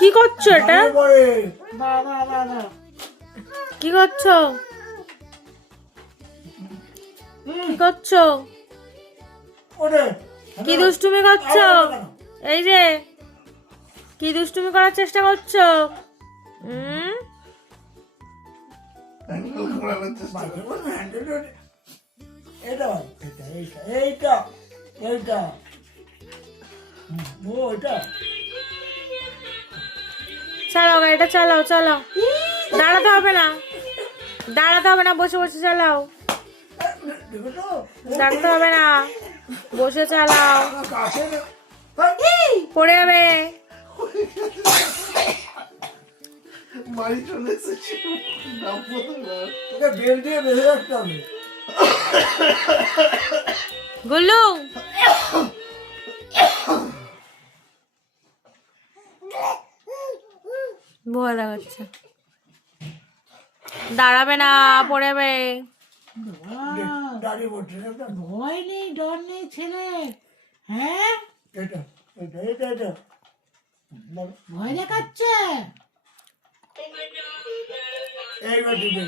কি করছো এটা? দাঁড়া দাঁড়া কি করছো? কি করছো? ওরে কি দুষ্টুমি করছো? এই যে কি দুষ্টুমি করার চেষ্টা করছো? এটা এইটা এইটা এইটা ও এটা চালাও গাড়িটা, চালাও চালাও। দাঁড়াতে হবে না, দাঁড়াতে হবে না, বসে বসে চালাও। দেখো তো দাঁড়াতে হবে না, বসে চালাও। কাছে পড়ে যাবে। বাড়ি চলে এসেছি তোকে বেল দিয়ে বেঁধে রাখতে হবে। গুল্লু, ভয় লাগাচ্ছে। দাঁড়াবে না, পড়ে যাবে। দাঁড়িয়ে পড়ছে না ভয় নেই, ডর নেই ছেলে। হ্যাঁ, এটা এটা এটা এটা ভয় দেখাচ্ছে। এইবার দিবে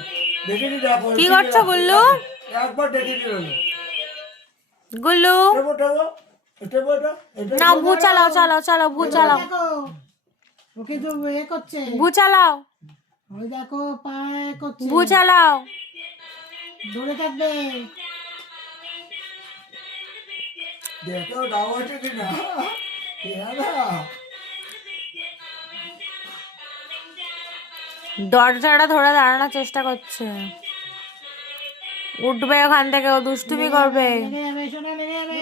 দেখে নি দেখো কি করছো গুল্লু? একবার দেখে নি হলো গুল্লু, এটা না ভূ চালাও, চালাও চালাও, ভূ চালাও, দেখো, ওকে তো এ করছে। ভূ চালাও, ওই দেখো পায়ে করছে। ভূ চালাও। দৌড়ে থাকবে। দেখো দাও আছে কিনা দরজাটা ধরে দাঁড়ানোর চেষ্টা করছে। উঠবে ওখান থেকে, ও দুষ্টুমি করবে। লেগে যাবে, সোনা লেগে যাবে।